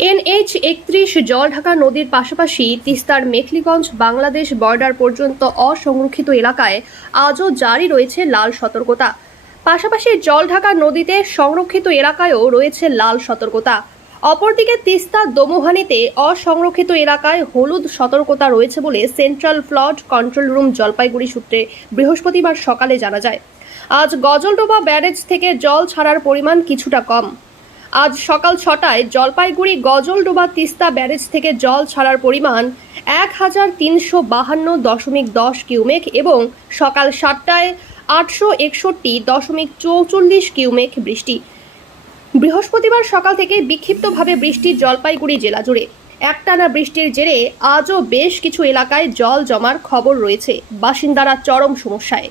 NH একত্রিশ জলঢাকা নদীর পাশাপাশি তিস্তার মেখলিগঞ্জ বাংলাদেশ বর্ডার পর্যন্ত অসংরক্ষিত এলাকায় আজও জারি রয়েছে লাল সতর্কতা। পাশাপাশি জলঢাকা নদীতে সংরক্ষিত এলাকায়ও রয়েছে লাল সতর্কতা। অপরদিকে তিস্তা দমোহানিতে অসংরক্ষিত এলাকায় হলুদ সতর্কতা রয়েছে বলে central flood control room Jalpaiguri সূত্রে বৃহস্পতিবার সকালে জানা যায়। আজ গজলডোবা ব্যারেজ থেকে জল ছাড়ার পরিমাণ কিছুটা কম। আজ সকাল ছটায় জলপাইগুড়ি গজলডোবা তিস্তা ব্যারেজ থেকে জল ছাড়ার পরিমাণ এক হাজার তিনশো বাহান্ন দশমিক দশ কিউমেক এবং সকাল সাতটায় আটশো একষট্টি দশমিক চৌচল্লিশ কিউমেক বৃষ্টি। বৃহস্পতিবার সকাল থেকে বিক্ষিপ্তভাবে বৃষ্টি জলপাইগুড়ি জেলা জুড়ে। একটানা বৃষ্টির জেরে আজও বেশ কিছু এলাকায় জল জমার খবর রয়েছে। বাসিন্দারা চরম সমস্যায়।